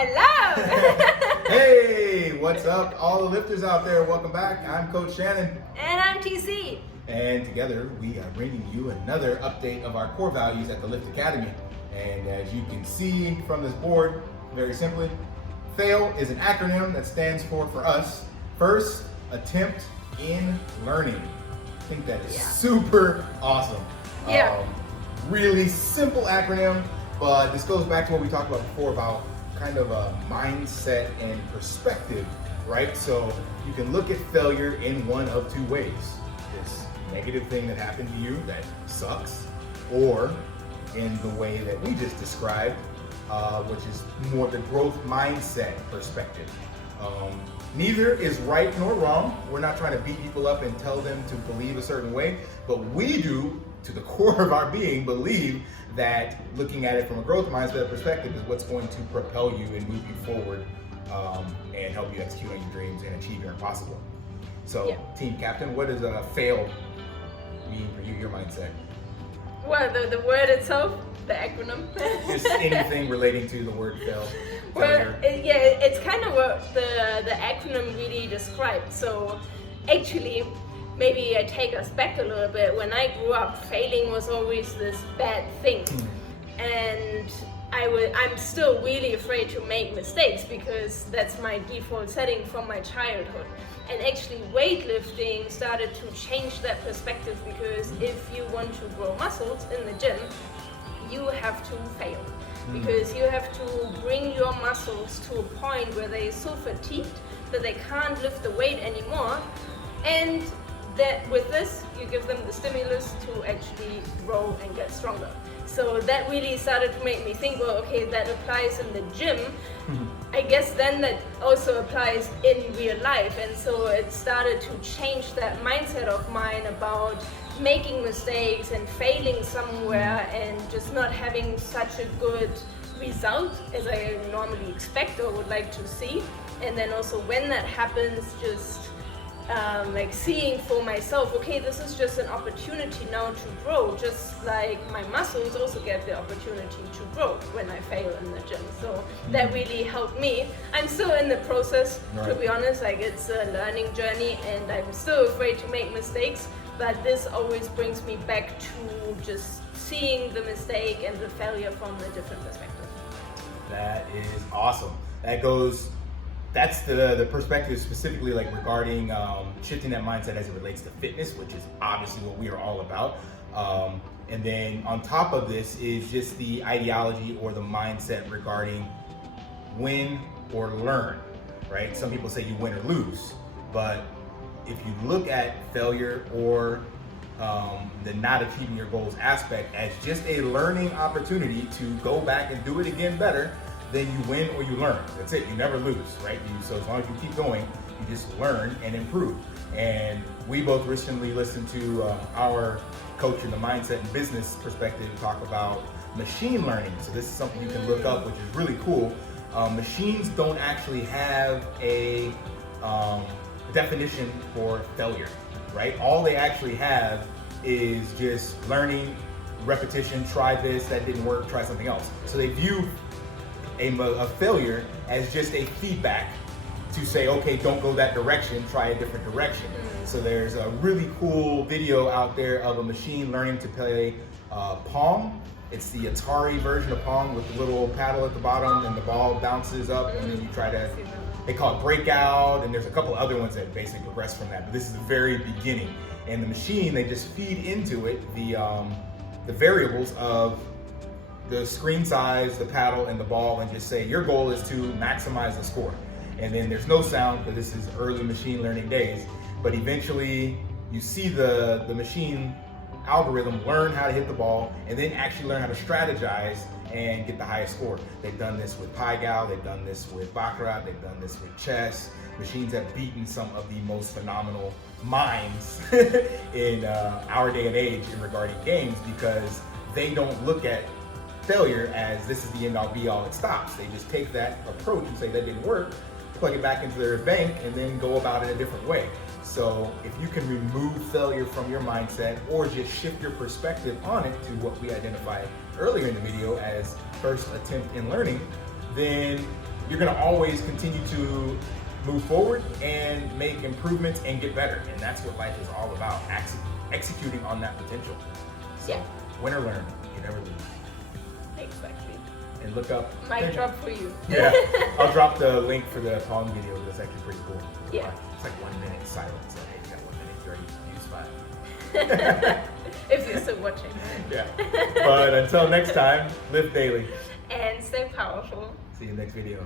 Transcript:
Hello! Hey, what's up, all the lifters out there? Welcome back. I'm Coach Shannon. And I'm TC. And together we are bringing you another update of our core values at the Lift Academy. And as you can see from this board, very simply, FAIL is an acronym that stands for us, First Attempt in Learning. I think that is super awesome. Yeah. Really simple acronym, but this goes back to what we talked about before about kind of a mindset and perspective, right? So you can look at failure in one of two ways. This negative thing that happened to you that sucks, or in the way that we just described, which is more the growth mindset perspective. Neither is right nor wrong. We're not trying to beat people up and tell them to believe a certain way, but we do, to the core of our being, believe that looking at it from a growth mindset perspective is what's going to propel you and move you forward and help you execute on your dreams and achieve your impossible. So, Team Captain, what does FAIL mean for you, your mindset? Well, the word itself, the acronym. Just anything relating to the word fail. Well, it's kind of what the acronym really describes. So actually, maybe I take us back a little bit. When I grew up, failing was always this bad thing. And I'm still really afraid to make mistakes because that's my default setting from my childhood. And actually weightlifting started to change that perspective because if you want to grow muscles in the gym, you have to fail. Because you have to bring your muscles to a point where they're so fatigued that they can't lift the weight anymore. And that with this, you give them the stimulus to actually grow and get stronger. So that really started to make me think, well, okay, that applies in the gym. I guess then that also applies in real life. And so it started to change that mindset of mine about making mistakes and failing somewhere and just not having such a good result as I normally expect or would like to see. And then also when that happens, just like seeing for myself, okay, this is just an opportunity now to grow, just like my muscles also get the opportunity to grow when I fail in the gym. So that really helped me. I'm still in the process, to be honest, like it's a learning journey and I'm still afraid to make mistakes, but this always brings me back to just seeing the mistake and the failure from a different perspective. That is awesome. That's the perspective specifically like regarding shifting that mindset as it relates to fitness, which is obviously what we are all about. And then on top of this is just the ideology or the mindset regarding win or learn, right? Some people say you win or lose, but if you look at failure or the not achieving your goals aspect as just a learning opportunity to go back and do it again better, then you win or you learn. That's it. You never lose, right? So as long as you keep going, you just learn and improve. And we both recently listened to our coach in the mindset and business perspective talk about machine learning. So this is something you can look up, which is really cool. Machines don't actually have a definition for failure, right? All they actually have is just learning, repetition, try this, that didn't work, try something else. So they view a failure as just a feedback to say, okay, don't go that direction, try a different direction. So there's a really cool video out there of a machine learning to play Pong. It's the Atari version of Pong with the little paddle at the bottom and the ball bounces up and then you try to, they call it breakout, and there's a couple other ones that basically progress from that, but this is the very beginning. And the machine, they just feed into it the variables of the screen size, the paddle, and the ball, and just say your goal is to maximize the score. And then there's no sound because this is early machine learning days, but eventually you see the machine algorithm learn how to hit the ball and then actually learn how to strategize and get the highest score. They've done this with Pai Gow, they've done this with Baccarat, they've done this with chess. Machines have beaten some of the most phenomenal minds in our day and age in regarding games because they don't look at failure as this is the end all be all, it stops. They just take that approach and say that didn't work, plug it back into their bank, and then go about it a different way. So if you can remove failure from your mindset or just shift your perspective on it to what we identified earlier in the video as first attempt in learning, then you're gonna always continue to move forward and make improvements and get better. And that's what life is all about, executing on that potential. So Yeah. win or learn, you never lose. Exactly. And look up. Mic drop for you. Yeah, I'll drop the link for the Palm video. That's actually pretty cool. Yeah. It's like 1 minute silence. So hey, you got 1 minute, you already used 5. If you're still watching. Yeah. But until next time, live daily. And stay powerful. See you next video.